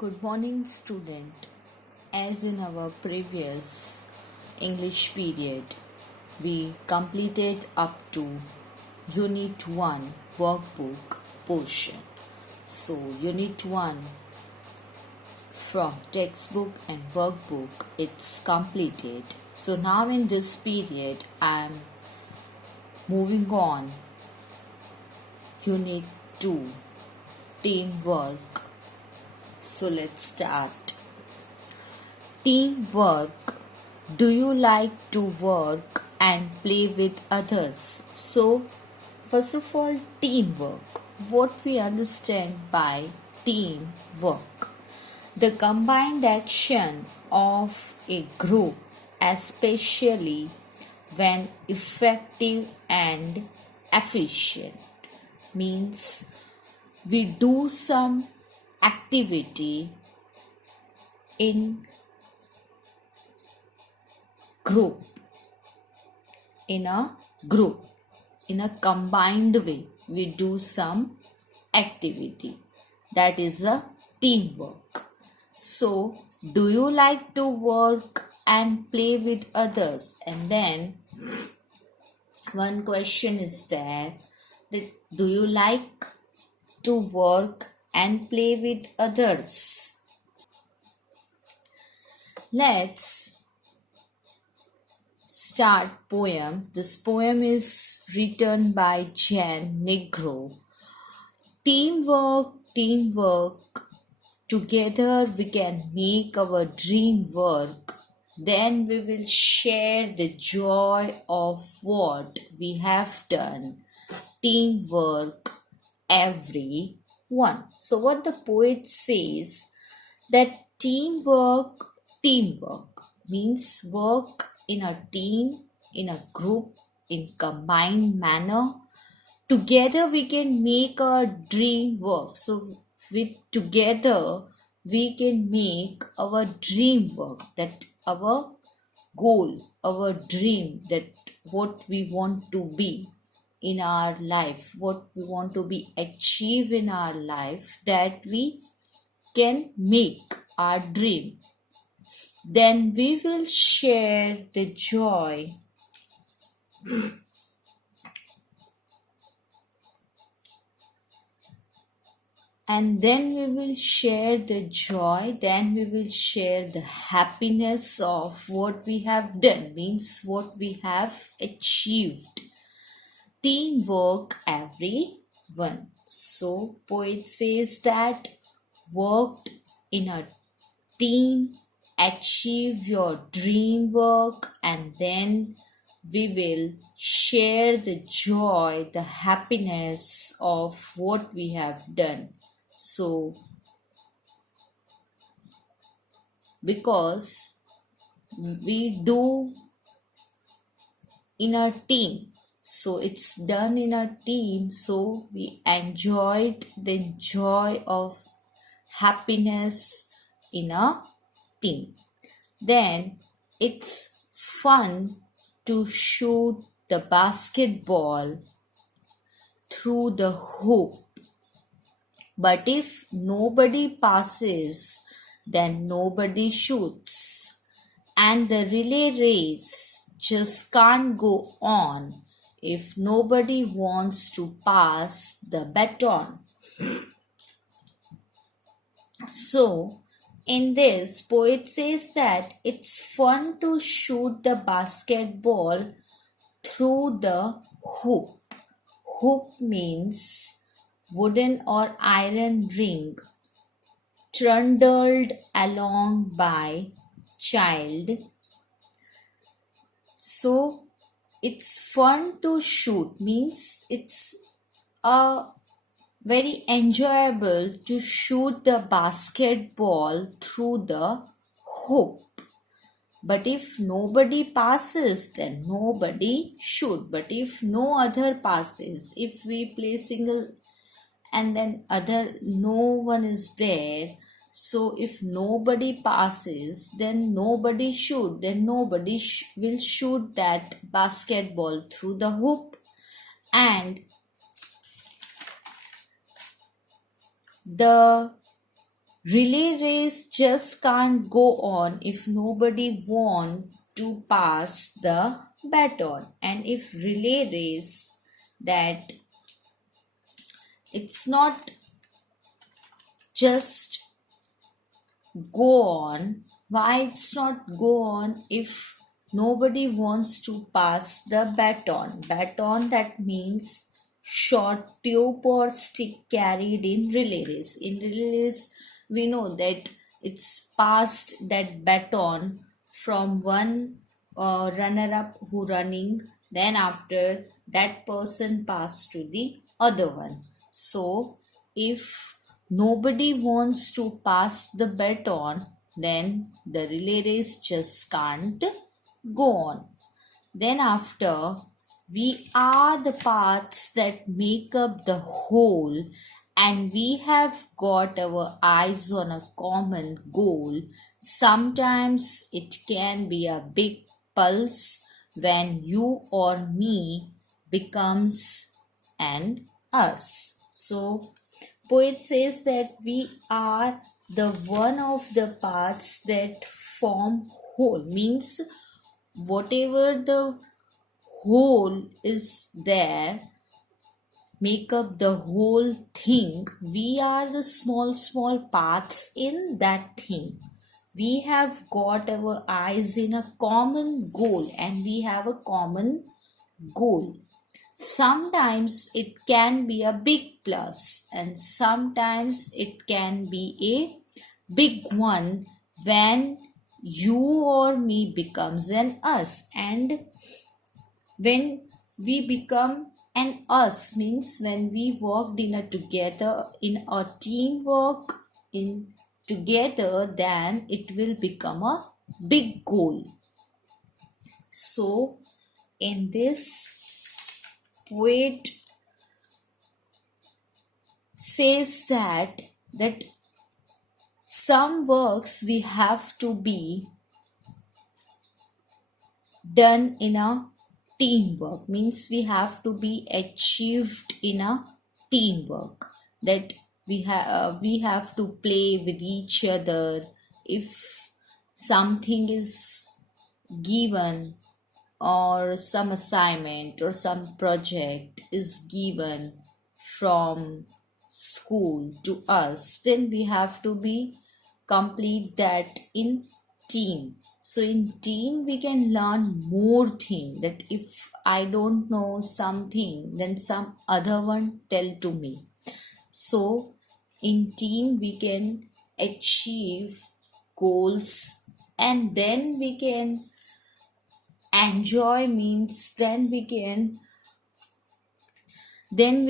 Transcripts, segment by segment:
Good morning, student. As in our previous English period, we completed up to Unit 1 workbook portion. So, Unit 1 from textbook and workbook, it's completed. So, now in this period, I am moving on Unit 2 teamwork. So let's start. Teamwork. Do you like to work and play with others? So, first of all, teamwork. What we understand by teamwork? The combined action of a group, especially when effective and efficient, means we do some activity in group, in a combined way. We do some activity. That is a teamwork. So, do you like to work and play with others? And then one question is there that do you like to work and play with others? Let's start poem. This poem is written by Jan Negro. Teamwork, teamwork. Together we can make our dream work. Then we will share the joy of what we have done. Teamwork, everyone. So what the poet says, that teamwork means work in a team, in a group, in combined manner. Together we can make our dream work. So with together we can make our dream work, that our goal, our dream, that what we want to be in our life, what we want to be achieve in our life, that we can make our dream. Then we will share the joy and then we will share the joy, then we will share the happiness of what we have done, means what we have achieved. Teamwork, everyone. So poet says that worked in a team, achieve your dream work, and then we will share the joy, the happiness of what we have done. So, because we do in a team, so it's done in a team, so we enjoyed the joy of happiness in a team. Then it's fun to shoot the basketball through the hoop. But if nobody passes, then nobody shoots. And the relay race just can't go on if nobody wants to pass the baton. So, in this, poet says that it's fun to shoot the basketball through the hoop. Hoop means wooden or iron ring trundled along by child. So it's fun to shoot, means it's very enjoyable to shoot the basketball through the hoop. But if nobody passes, then nobody shoot. But if no other passes, if we play single and then no one is there, so if nobody passes, then nobody shoot, then nobody will shoot that basketball through the hoop. And the Relay race just can't go on if nobody want to pass the baton. And if relay race, that it's not just go on. Why it's not go on if nobody wants to pass the baton? Baton, that means short tube or stick carried in relay race. In relay race, we know that it's passed that baton from one runner up who running, then after that person passed to the other one. So if nobody wants to pass the baton, then the relay race just can't go on. Then after, we are the parts that make up the whole, and we have got our eyes on a common goal. Sometimes it can be a big pulse when you or me becomes an us. So poet says that we are the one of the parts that form whole, means whatever the whole is there, make up the whole thing. We are the small parts in that thing. We have got our eyes in a common goal, and we have a common goal. Sometimes it can be a big plus, and sometimes it can be a big one when you or me becomes an us. And when we become an us means when we worked in a together, in a teamwork, in together, then it will become a big goal. So in this, poet says that some works we have to be done in a teamwork, means we have to be achieved in a teamwork, that we have to play with each other. If something is given, or some assignment or some project is given from school to us, then we have to be complete that in team. So in team we can learn more thing, that if I don't know something, then some other one tell to me. So in team we can achieve goals, and then we can enjoy, means then we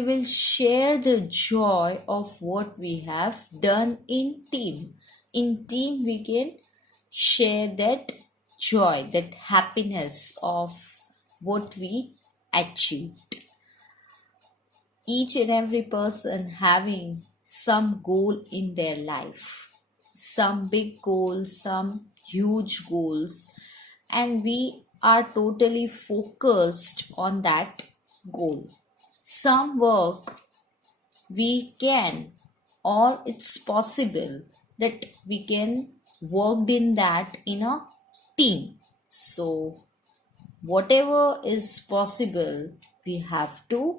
will share the joy of what we have done in team. In team we can share that joy, that happiness of what we achieved. Each and every person having some goal in their life, some big goals, some huge goals, and we are totally focused on that goal. Some work we can, or it's possible that we can work in that in a team. So whatever is possible, we have to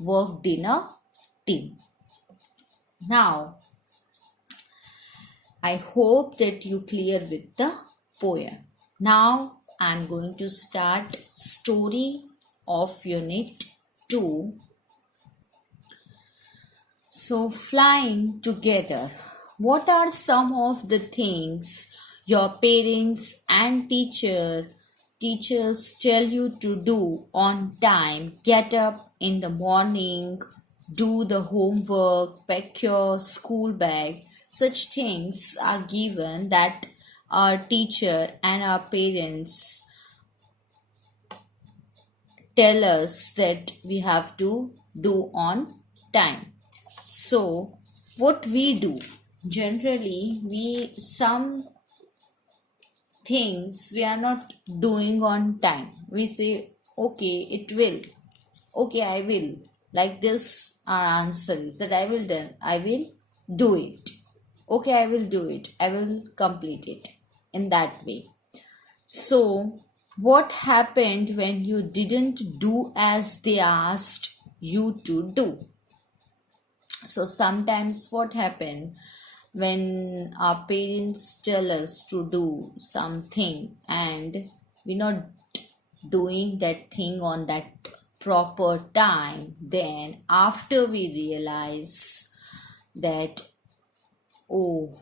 work in a team. Now I hope that you clear with the poem. Now I'm going to start story of unit 2. So flying together. What are some of the things your parents and teachers tell you to do on time? Get up in the morning, do the homework, pack your school bag. Such things are given that our teacher and our parents tell us that we have to do on time. So what we do, generally some things we are not doing on time. We say, okay, it will, okay, I will, like this. Our answer is that I will do it. Okay, I will do it. I will complete it in that way. So, what happened when you didn't do as they asked you to do? So, sometimes what happened when our parents tell us to do something and we're not doing that thing on that proper time, then after we realize that, oh,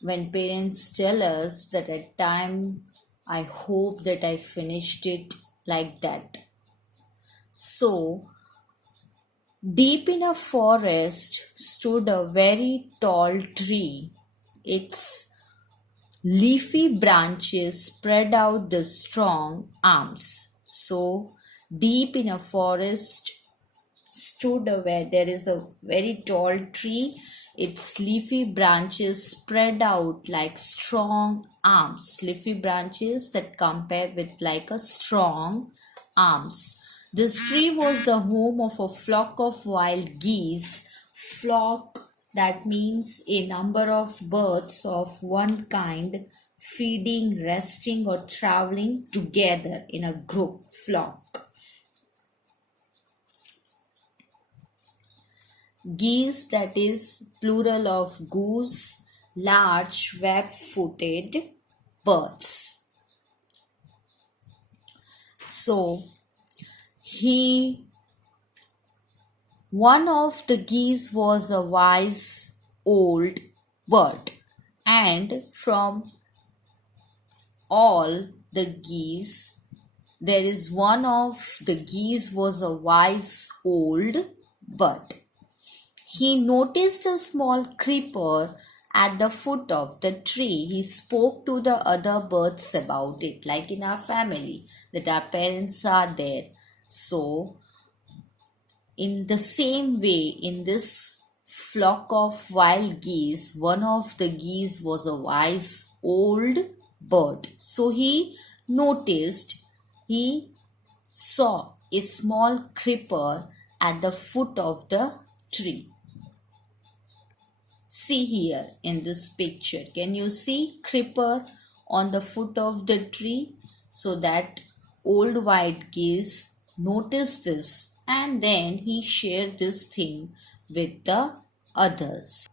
when parents tell us that at time, I hope that I finished it like that. So, deep in a forest stood a very tall tree. Its leafy branches spread out the strong arms. So, deep in a forest stood where there is a very tall tree. Its leafy branches spread out like strong arms. Leafy branches that compare with like a strong arms. This tree was the home of a flock of wild geese. Flock, that means a number of birds of one kind feeding, resting, or traveling together in a group. Flock. Geese, that is plural of goose, large web-footed birds. So he one of the geese was a wise old bird, and from all the geese, there is one of the geese was a wise old bird. He noticed a small creeper at the foot of the tree. He spoke to the other birds about it, like in our family, that our parents are there. So, in the same way, in this flock of wild geese, one of the geese was a wise old bird. So, he saw a small creeper at the foot of the tree. See here in this picture, can you see creeper on the foot of the tree? So that old white geese noticed this, and then he shared this thing with the others.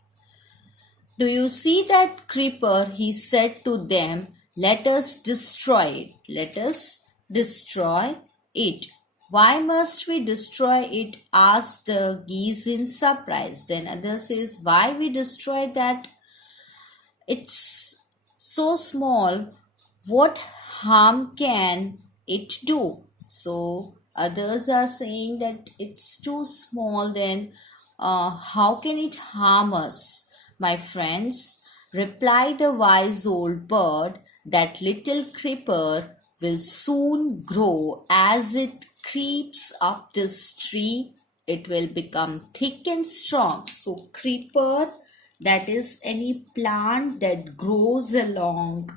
Do you see that creeper? He said to them, let us destroy it. Let us destroy it. Why must we destroy it? Asked the geese in surprise. Then other says, why we destroy that? It's so small. What harm can it do? So others are saying that it's too small, then how can it harm us? My friends, replied the wise old bird, that little creeper will soon grow. As it creeps up this tree, it will become thick and strong. So creeper, that is any plant that grows along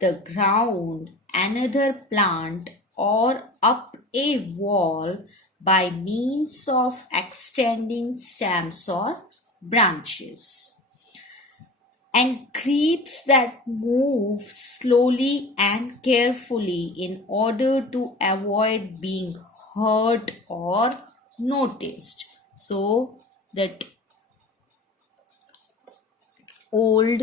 the ground, another plant, or up a wall by means of extending stems or branches, and creeps that move slowly and carefully in order to avoid being hurt or noticed. So that old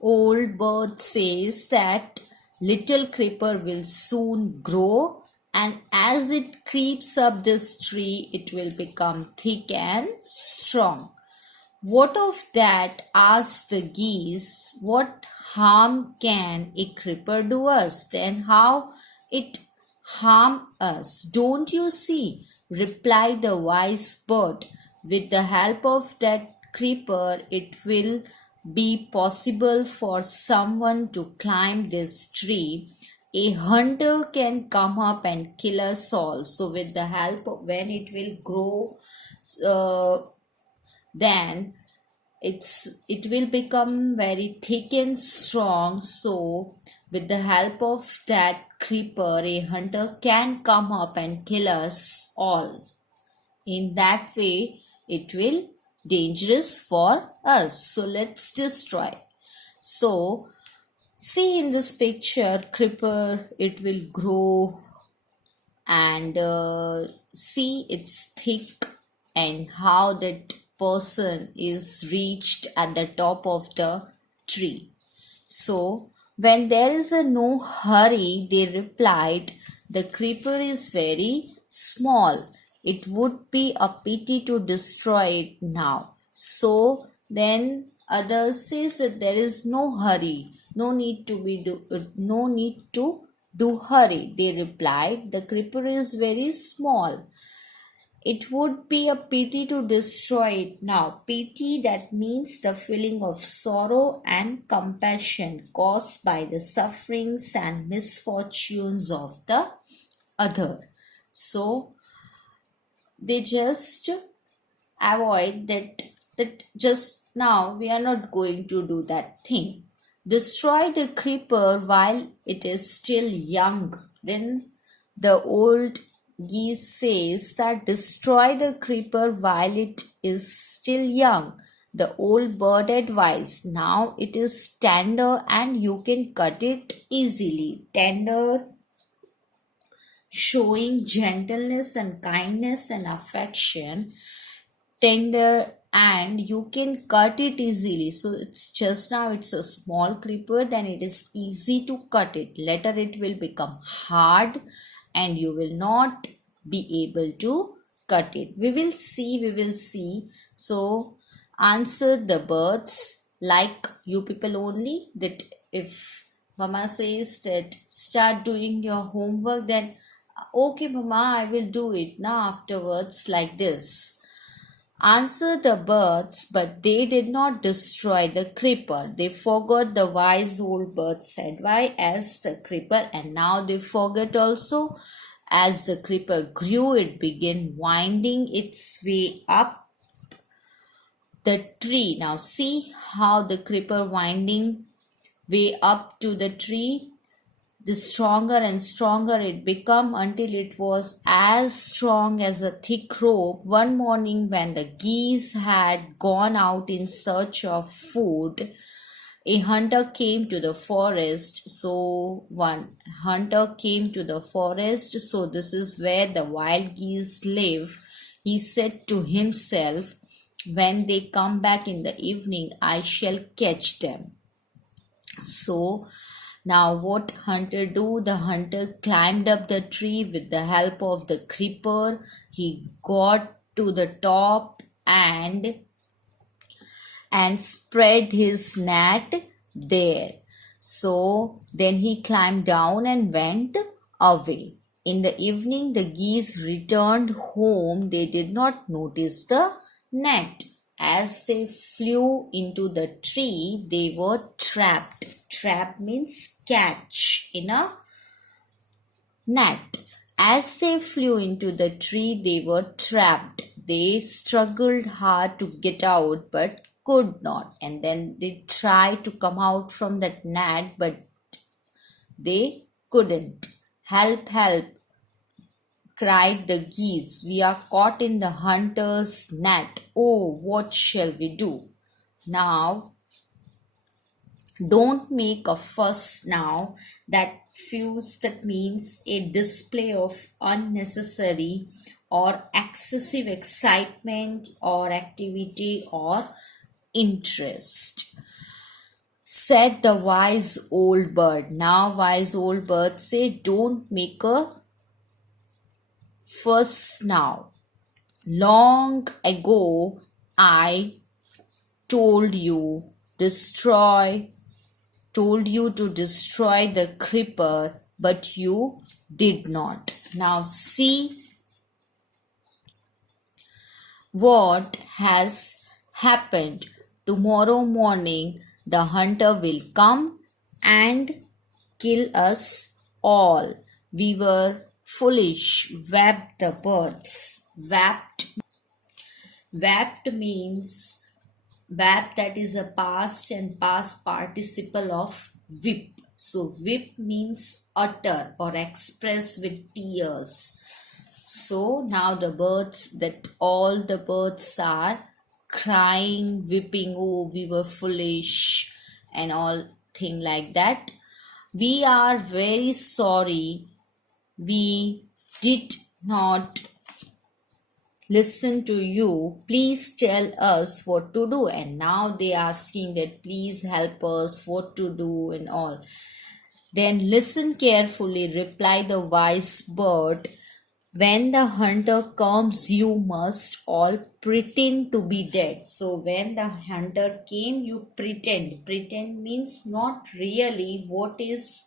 old bird says that little creeper will soon grow, and as it creeps up this tree, it will become thick and strong. What of that? Asked the geese. What harm can a creeper do us? Then how it harm us? Don't you see? Replied the wise bird. With the help of that creeper, it will be possible for someone to climb this tree. A hunter can come up and kill us all. So, with the help of when it will grow, then it will become very thick and strong. So with the help of that creeper, a hunter can come up and kill us all. In that way, it will dangerous for us. So let's destroy. So see in this picture, creeper, it will grow and see it's thick and how that person is reached at the top of the tree. So when there is a no hurry, they replied, the creeper is very small. It would be a pity to destroy it now. So then others says that there is no hurry, no need to do hurry. They replied, the creeper is very small. It would be a pity to destroy it now. Pity, that means the feeling of sorrow and compassion caused by the sufferings and misfortunes of the other. So they just avoid that just now we are not going to do that thing. Destroy the creeper while it is still young. Then the old geese says that destroy the creeper while it is still young. The old bird advised, now it is tender and you can cut it easily. Tender, showing gentleness and kindness and affection. Tender, and you can cut it easily. So it's just now it's a small creeper, then it is easy to cut it. Later it will become hard and you will not be able to cut it. We will see. So answer the birds like you people only, that if mama says that start doing your homework, then okay mama, I will do it now afterwards, like this. Answer the birds, but they did not destroy the creeper. They forgot the wise old bird said, why as the creeper, and now they forget also. As the creeper grew, it began winding its way up the tree. Now see how the creeper winding way up to the tree. The stronger and stronger it became until it was as strong as a thick rope. One morning when the geese had gone out in search of food, a hunter came to the forest. So this is where the wild geese live. He said to himself, when they come back in the evening, I shall catch them. So now what hunter do? The hunter climbed up the tree with the help of the creeper. He got to the top and spread his net there. So then he climbed down and went away. In the evening, the geese returned home. They did not notice the net. As they flew into the tree, they were trapped. Trap means catch in a net. As they flew into the tree, they were trapped. They struggled hard to get out but could not. And then they tried to come out from that net, but they couldn't. Help, help, cried the geese. We are caught in the hunter's net. Oh, what shall we do? Now, don't make a fuss now. That means a display of unnecessary or excessive excitement or activity or interest, said the wise old bird. Now wise old bird say, don't make a fuss now. Long ago I told you to destroy the creeper, but you did not. Now see what has happened. Tomorrow morning the hunter will come and kill us all. We were foolish, wept the birds. Wept means that is a past and past participle of weep. So weep means utter or express with tears. So now all the birds are crying, weeping, oh, we were foolish, and all thing like that. We are very sorry. We did not listen to you. Please tell us what to do. And now they are asking that please help us what to do and all. Then listen carefully, reply the wise bird. When the hunter comes, you must all pretend to be dead. So when the hunter came, you pretend. Pretend means not really what is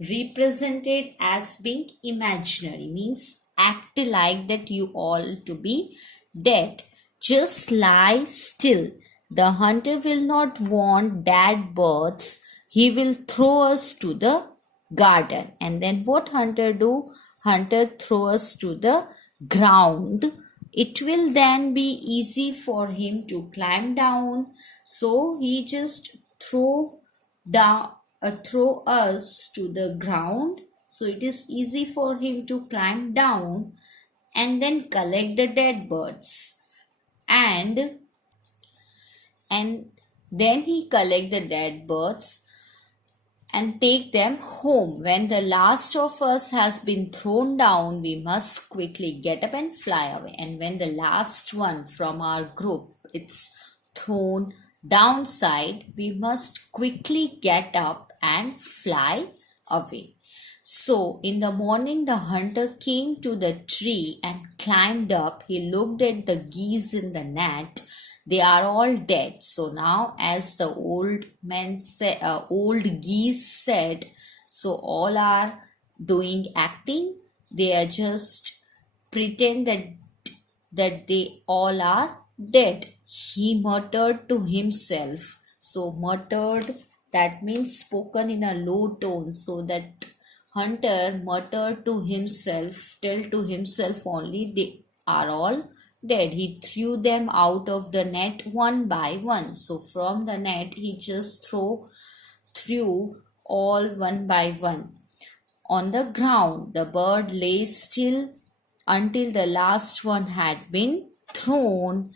represented as being imaginary, means act like that you all to be dead. Just lie still. The hunter will not want dead birds. He will throw us to the garden. And then what hunter do? Hunter throw us to the ground. It will then be easy for him to climb down. So he just down throw us to the ground, so it is easy for him to climb down and then collect the dead birds. And then he collect the dead birds and take them home. When the last of us has been thrown down, we must quickly get up and fly away. And when the last one from our group it's thrown downside, we must quickly get up and fly away. So in the morning, the hunter came to the tree and climbed up. He looked at the geese in the net. They are all dead. So now, as the old geese said, so all are doing acting. They are just pretend that they all are dead. He muttered to himself. So muttered, that means spoken in a low tone. So that hunter muttered to himself, tell to himself only, they are all dead. He threw them out of the net one by one. So from the net he just threw all one by one. On the ground the bird lay still until the last one had been thrown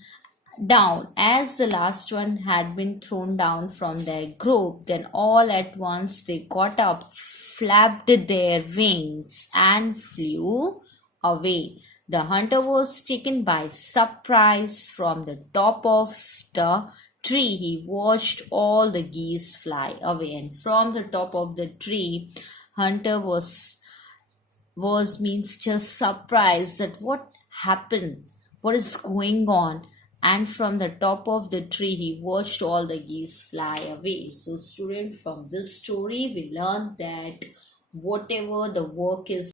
down. As the last one had been thrown down from their group, then all at once they got up, flapped their wings, and flew away. The hunter was taken by surprise. From the top of the tree he watched all the geese fly away, and from the top of the tree hunter was means just surprised that what happened, what is going on. And from the top of the tree he watched all the geese fly away. So student, from this story we learned that whatever the work is